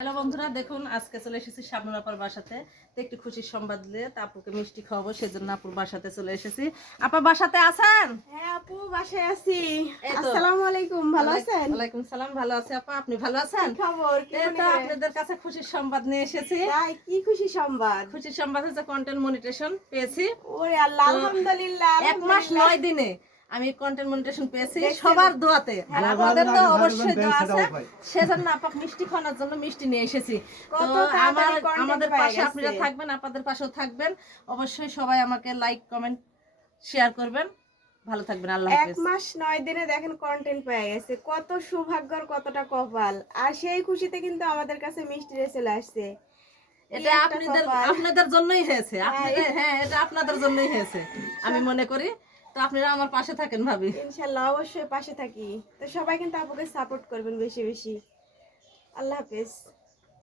Hello বন্ধুরা, দেখুন আজকে চলে এসেছি শাবনুর আপার বাসাতে। তো একটু খুশির সংবাদ দিয়ে আপুকে মিষ্টি খাওয়াবো, সেজন্য আপুর বাসাতে চলে এসেছি। আপা বাসাতে আছেন? হ্যাঁ আপু, বাসায় আছি। এই তো। আসসালামু আলাইকুম, ভালো আছেন? ওয়ালাইকুম সালাম, ভালো আছি আপা, আপনি ভালো আছেন? কি খবর? এই তো আপনাদের কাছে খুশির সংবাদ নিয়ে এসেছি। তাই কি খুশি সংবাদ? খুশির সংবাদ হচ্ছে কন্টেন্ট মনিটেশন পেয়েছি। ওরে আল্লাহ, তো আলহামদুলিল্লাহ। 1 মাস 9 দিনে আমি কন্টেন্ট মনিটেশন পেয়েছি সবার দোয়াতে। আর আপনাদের তো অবশ্যই দোয়া আছে, সেজন্য আপা মিষ্টি খাওয়ানোর জন্য মিষ্টি নিয়ে এসেছি। তো আমাদের পাশে আপনারা থাকবেন, আপনাদের পাশেও থাকবেন অবশ্যই। সবাই আমাকে লাইক কমেন্ট শেয়ার করবেন। ভালো থাকবেন, আল্লাহ হাফেজ। 1 মাস 9 দিনে দেখেন কন্টেন্ট পেয়ে গেছে। কত সৌভাগ্যর, কতটা কপাল। আর সেই খুশিতে কিন্তু আমাদের কাছে মিষ্টি চলে আসছে। এটা আপনাদের জন্যই হয়েছে, হ্যাঁ এটা আপনাদের জন্যই হয়েছে আমি মনে করি। তো আপনারা আমার পাশে থাকেন ভাবি। ইনশাআল্লাহ অবশ্যই পাশে থাকি। তো সবাই কিন্তু আপুকে সাপোর্ট করবেন বেশি বেশি। আল্লাহ হাফেজ।